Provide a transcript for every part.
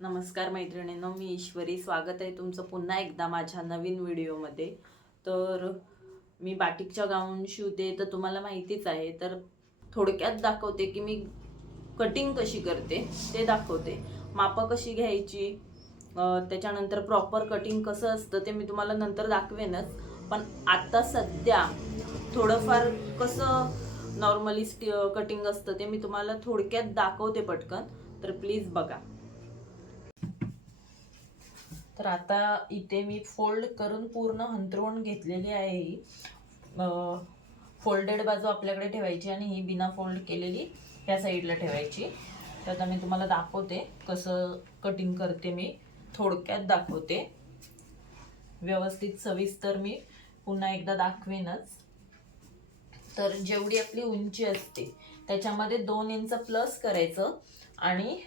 नमस्कार मैत्रिणींनो मी ईश्वरी. स्वागत आहे तुमचं पुन्हा एकदा माझ्या नवीन व्हिडिओमध्ये. तर मी बाटिकच्या गाऊन शिवते तर तुम्हाला माहितीच आहे. तर थोडक्यात दाखवते की मी कटिंग कशी करते ते दाखवते. मापं कशी घ्यायची त्याच्यानंतर प्रॉपर कटिंग कसं असतं ते मी तुम्हाला नंतर दाखवेनच. पण आत्ता सध्या थोडंफार कसं नॉर्मली कटिंग असतं ते मी तुम्हाला थोडक्यात दाखवते पटकन. तर प्लीज बघा. तर आता इथे मी फोल्ड करून पूर्ण हंतरवून घेतलेली आहे. ही फोल्डेड बाजू आपल्याकडे ठेवायची आणि ही बिना फोल्ड केलेली ह्या साईडला ठेवायची. तर आता मी तुम्हाला दाखवते कसं कटिंग करते मी. थोडक्यात दाखवते. व्यवस्थित सविस्तर मी पुन्हा एकदा दाखवेनच. तर जेवढी आपली उंची असते त्याच्यामध्ये दोन इंच प्लस करायचं आणि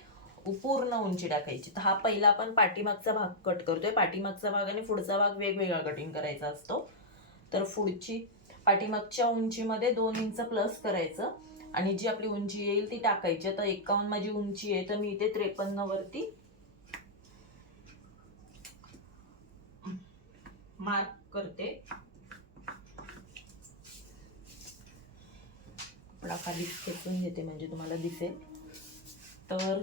पूर्ण उंची टाकायची. तर हा पहिला आपण पाठीमागचा भाग कट करतोय. पाठीमागचा भाग आणि पुढचा भाग वेगवेगळा कटिंग करायचा असतो. तर पुढची पाठीमागच्या उंचीमध्ये दोन इंच प्लस करायचं. आणि जी आपली उंची येईल ती टाकायची. आता एकावन्न माझी उंची आहे तर मी इथे त्रेपन्न वरती मार्क करते. खाली खेचून घेते म्हणजे तुम्हाला दिसेल. तर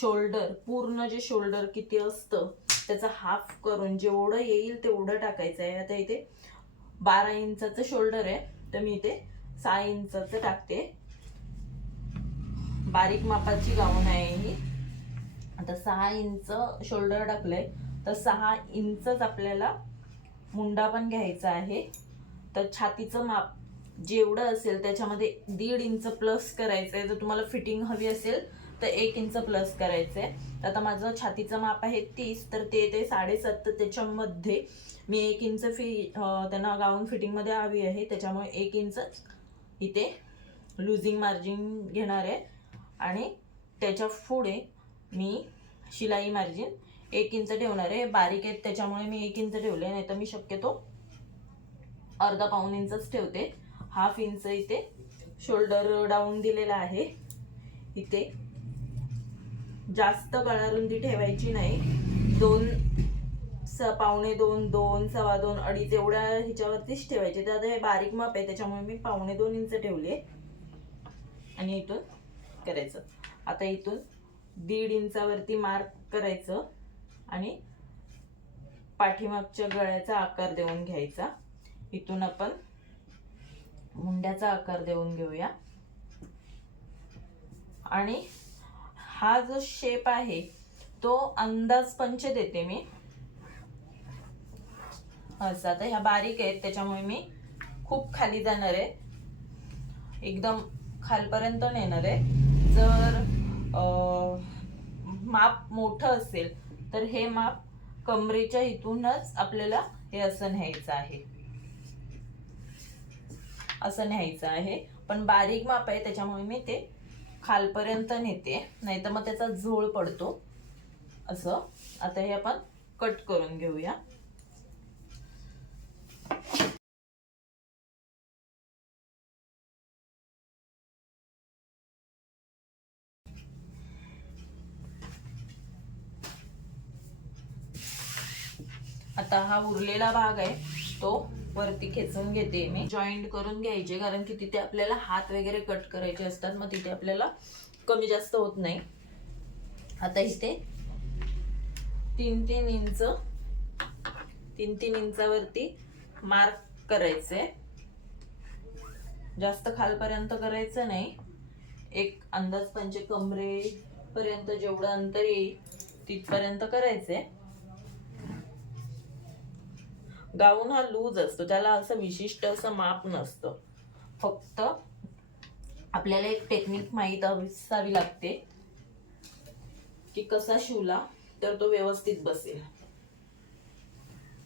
शोल्डर पूर्ण जे शोल्डर किती असतं त्याचा हाफ करून जेवढं येईल तेवढं टाकायचं आहे. आता इथे बारा इंचाचं शोल्डर आहे तर मी इथे सहा इंचाचं टाकते. बारीक मापाची गाऊन आहे ही. आता सहा इंच शोल्डर टाकलंय तर सहा इंचच आपल्याला मुंडा पण घ्यायचा आहे. तर छातीचं माप जेवढं असेल त्याच्यामध्ये दीड इंच प्लस करायचं आहे जर तुम्हाला फिटिंग हवी असेल तर एक इंच प्लस करायचं आहे तर आता माझं छातीचं माप आहे तीस तर ते ते साडेसात तर त्याच्यामध्ये मी एक इंच फी त्यांना गाऊन फिटिंगमध्ये हवी आहे. त्याच्यामुळे एक इंच इथे लुझिंग मार्जिन घेणार आहे. आणि त्याच्या पुढे मी शिलाई मार्जिन एक इंच ठेवणार आहे. बारीक आहेत त्याच्यामुळे मी एक इंच ठेवले नाही तर मी शक्यतो अर्धा पाऊन इंचच ठेवते. हाफ इंच इथे शोल्डर डाऊन दिलेला आहे. इथे जास्त गळारुंदी ठेवायची नाही. दोन स पावणे दोन दोन सव्वा दोन अडीच एवढ्या ह्याच्यावरतीच ठेवायचे. तर आता हे बारीक माप आहे त्याच्यामुळे मी पावणे दोन इंच ठेवले. आणि इथून करायचं. आता इथून दीड इंचावरती मार्क करायचं आणि पाठीमागच्या गळ्याचा आकार देऊन घ्यायचा. इथून आपण मुंड्याचा आकार देऊन घेऊया. आणि हा जो शेप आहे तो अंदाज पंच देते मी. असं आता ह्या बारीक आहेत त्याच्यामुळे मी खूप खाली जाणार आहे. एकदम खालपर्यंत नेणार आहे. जर माप मोठं असेल तर हे माप कमरेच्या इथूनच आपल्याला हे असं न्यायचं आहे. असं न्यायचं आहे. पण बारीक माप आहे त्याच्यामुळे मी ते खालपर्यंत नेते नाही तर मग त्याचा झोळ पडतो. असं. आता हे आपण कट करून घेऊया. आता हा उरलेला भाग आहे तो वरती खेचून घेते मी. जॉईंट करून घ्यायचे कारण की तिथे आपल्याला हात वगैरे कट करायचे असतात मग तिथे आपल्याला कमी जास्त होत नाही. आता इथे तीन तीन इंच तीन तीन इंचावरती मार्क करायचे. जास्त खालपर्यंत करायचं नाही. एक अंदाज पंचे कमरेपर्यंत जेवढं अंतर येईल तिथपर्यंत करायचंय गाऊन हा लूज असतो त्याला असं विशिष्ट असं माप नसतं. फक्त आपल्याला एक टेक्निक माहीत असावी लागते की कसा शिवला तर तो व्यवस्थित बसेल.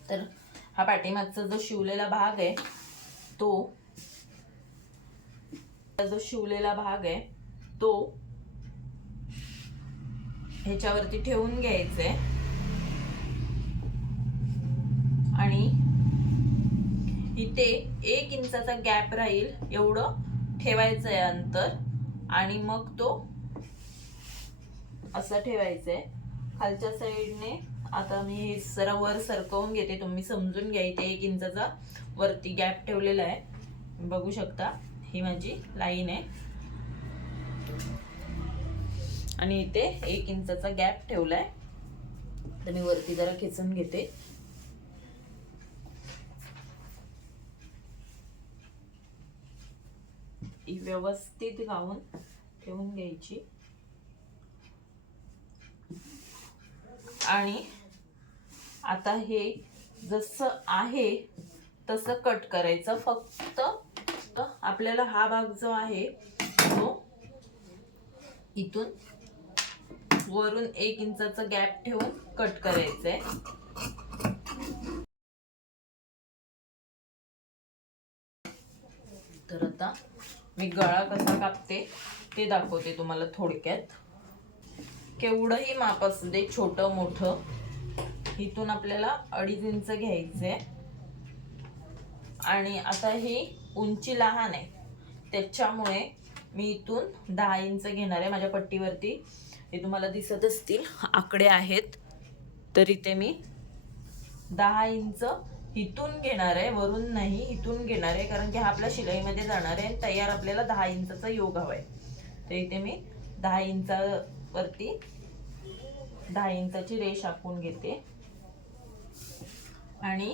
तर हा पाठीमागचा जो शिवलेला भाग आहे तो जो शिवलेला भाग आहे तो ह्याच्यावरती ठेवून घ्यायचा आहे आणि इथे एक इंचाचा गॅप राहील एवढं ठेवायचं आहे अंतर. आणि मग तो असं ठेवायचं आहे खालच्या साईडने आता मी हे जरा वर सरकवून घेते. तुम्ही समजून घ्या इथे एक इंचाचा वरती गॅप ठेवलेला आहे. बघू शकता ही माझी लाईन आहे. आणि इथे एक इंचाचा गॅप ठेवलाय. तर मी वरती जरा खेचून घेते. ही व्यवस्थित गाऊन ठेवून घ्यायची. आणि आता हे जसं आहे तसं कट करायचं. फक्त आपल्याला हा भाग जो आहे तो इथून वरून एक इंचाचा गॅप ठेवून कट करायचं आहे आता मी गळा कसा कापते ते दाखवते तुम्हाला थोडक्यात. केवढंही माप असू दे छोटं मोठं इथून आपल्याला अडीच इंच घ्यायचंय. आणि आता ही उंची लहान आहे. त्याच्यामुळे मी इथून दहा इंच घेणार आहे. माझ्या पट्टीवरती हे तुम्हाला दिसत असतील आकडे आहेत. तरी ते मी दहा इंच इथून घेणार आहे वरून नाही इथून घेणार आहे कारण की हा आपल्या शिलाईमध्ये जाणार आहे आणि तयार आपल्याला दहा इंचाचा योग हवा आहे तर इथे मी दहा इंचावरती दहा इंचाची रेष आखून घेते. आणि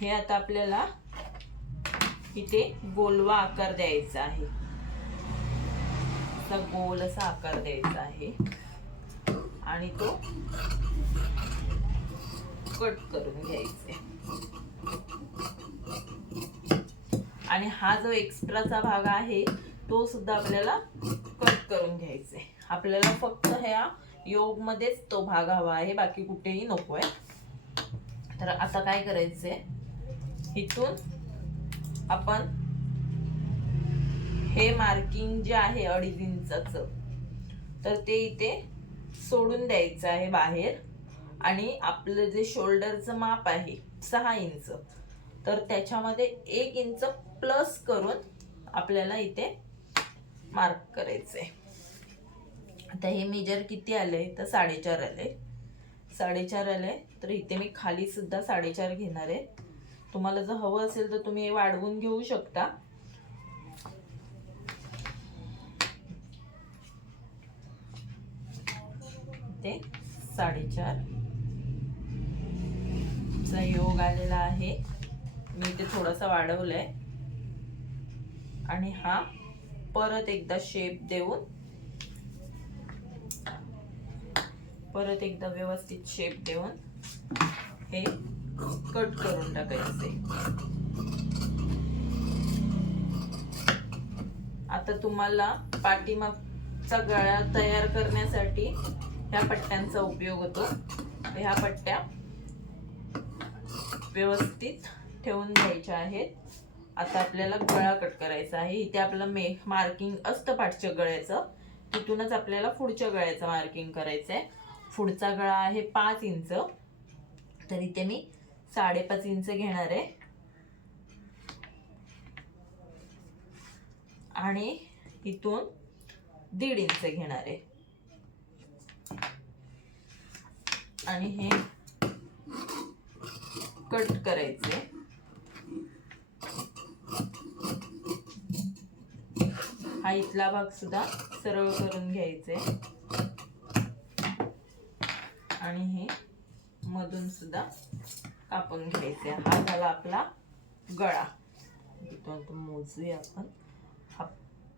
हे आता आपल्याला इथे गोलवा आकार द्यायचा आहे. असा गोल असा आकार द्यायचा आहे. आणि तो कट करून घ्यायचे. आणि हा जो एक्स्ट्राचा भाग आहे तो सुद्धा आपल्याला कट करून घ्यायचा. आहे आपल्याला फक्त ह्या योग मध्येच तो भाग हवा आहे बाकी कुठेही नको आहे तर आता काय करायचंय? इथून आपण हे मार्किंग जे आहे अडीच इंचाचं तर ते इथे सोडून द्यायचं आहे बाहेर. आणि आपलं जे शोल्डरचं माप आहे सहा इंच तर त्याच्यामध्ये एक इंच प्लस करून आपल्याला इथे मार्क करायचं आहे आता हे मेजर किती आले तर साडेचार आले साडेचार आले तर इथे मी खाली सुद्धा साडेचार घेणार आहे. तुम्हाला जर हवं असेल तर तुम्ही हे वाढवून घेऊ शकता. ते साडेचार चा योग आलेला आहे. मी ते थोडासा वाढवलंय. आणि हा परत एकदा शेप देऊन परत एकदा व्यवस्थित शेप देऊन हे कट करून टाकायचे. आता तुम्हाला पाठीमागचा गळा तयार करण्यासाठी ह्या पट्ट्यांचा उपयोग होतो. ह्या पट्ट्या व्यवस्थित ठेवून घ्यायच्या आहेत. आता आपल्याला गळा कट करायचा आहे. इथे आपलं मे मार्किंग असतं पाठच्या गळ्याचं. तिथूनच आपल्याला पुढच्या गळ्याचं मार्किंग करायचं आहे पुढचा गळा आहे पाच इंच. तर इथे मी साडेपाच इंच घेणार आहे. आणि इथून दीड इंच घेणार आहे. आणि हे कट करायचे. हा इथला भाग सुद्धा सरळ करून घ्यायचे. आणि हे मधून सुद्धा कापून घ्यायचे. हा झाला आपला गळा. इथून मोजूया आपण. हा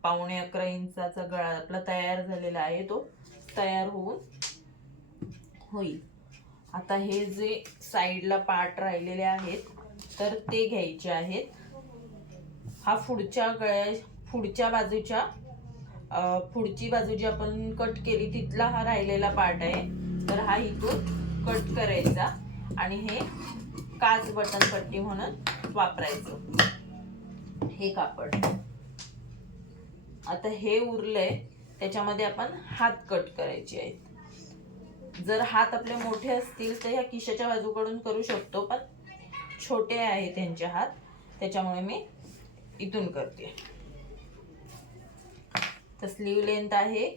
पावणे अकरा इंचाचा गळा आपला तयार झालेला आहे. तो तयार होऊन होईल. आता हे जे साईडला पार्ट राहिलेले आहेत तर ते घ्यायचे आहेत. हा पुढच्या गळ्या पुढच्या बाजूच्या पुढची बाजू जी आपण कट केली तिथला हा राहिलेला पार्ट आहे. तर हा इथून कट करायचा आणि हे काच बटन पट्टी म्हणून वापरायचं. हे कापड. आता हे उरलंय त्याच्यामध्ये आपण हात कट करायचे आहेत. जर हात आपले मोठे असतील तर ह्या किशाच्या बाजूकडून करू शकतो पण छोटे आहे त्यांचे हात. त्याच्यामुळे मी इथून करते. तर स्लीव लेंथ आहे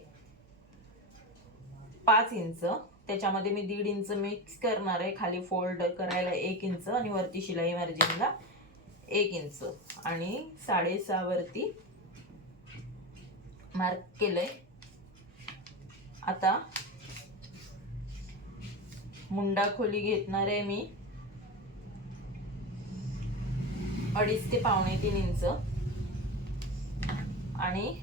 पाच इंच. त्याच्यामध्ये मी दीड इंच मिक्स करणार आहे. खाली फोल्ड करायला एक इंच आणि वरती शिलाई मार्जिनला एक इंच. आणि साडेसहा वरती मार्क केलंय. आता मुंडा खोली घेतणार आहे मी. अडीच ते पावणे तीन इंच. आणि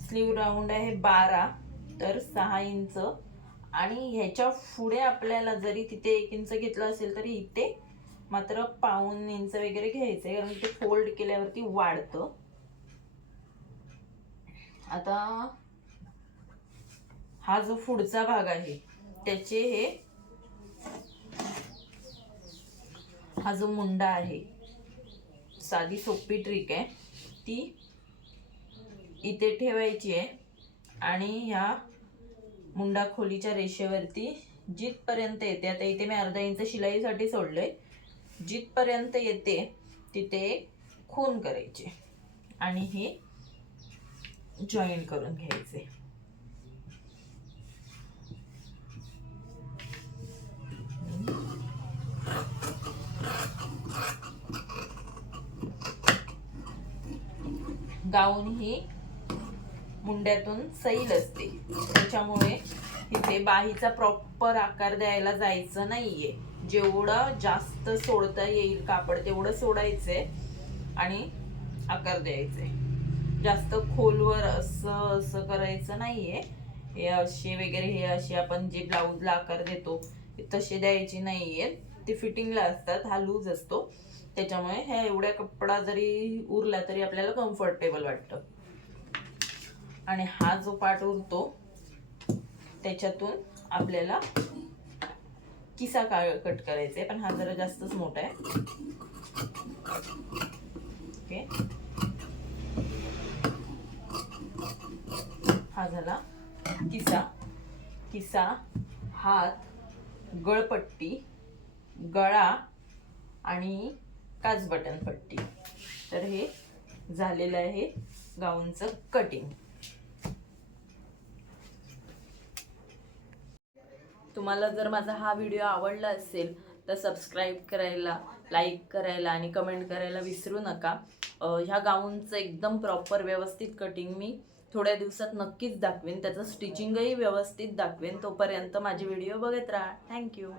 स्लीव राऊंड आहे बारा तर सहा इंच. आणि ह्याच्या पुढे आपल्याला जरी तिथे एक इंच घेतलं असेल तरी इथे मात्र पाऊन इंच वगैरे घ्यायचं आहे कारण ते फोल्ड केल्यावरती वाढतं. आता हा जो पुढचा भाग आहे त्याचे हे हा जो मुंडा आहे साधी सोपी ट्रिक आहे. ती इथे ठेवायची आहे आणि ह्या मुंडा खोलीच्या रेषेवरती जिथपर्यंत येते आता इथे मी अर्धा इंच शिलाईसाठी सोडलंय. जिथपर्यंत येते तिथे खून करायचे आणि हे जॉईन करून घ्यायचे. गाऊन ही मुंड्यातून सैल असते. त्याच्यामुळे इथे बाहीचा प्रॉपर आकार द्यायला जायचं नाहीये. जेवढं जास्त सोडता येईल कापड तेवढं सोडायचंय आणि आकार द्यायचे जास्त खोलवर असं असं करायचं नाहीये. हे असे वगैरे हे असे आपण जे ब्लाऊजला आकार देतो तसे द्यायचे नाहीये. ते फिटिंगला असतात हा लूज असतो. त्याच्यामुळे ह्या एवढ्या कपडा जरी उरला तरी आपल्याला कम्फर्टेबल वाटतं. आणि हा जो पार्ट उरतो त्याच्यातून आपल्याला किसा का कट करायचा आहे पण हा जरा जास्तच मोठा आहे. ओके हा झाला किसा किसा हात गळपट्टी गळा आणि काच बटन पट्टी. तर हे झालेलं आहे गाऊनचं कटिंग तुम्हाला जर माझा हा व्हिडिओ आवडला असेल तर सबस्क्राईब करायला लाईक करायला आणि कमेंट करायला विसरू नका. ह्या गाऊनचं एकदम प्रॉपर व्यवस्थित कटिंग मी थोड्या दिवसात नक्कीच दाखवेन. त्याचं स्टिचिंगही व्यवस्थित दाखवेन. तोपर्यंत माझे व्हिडिओ बघत राहा. थँक्यू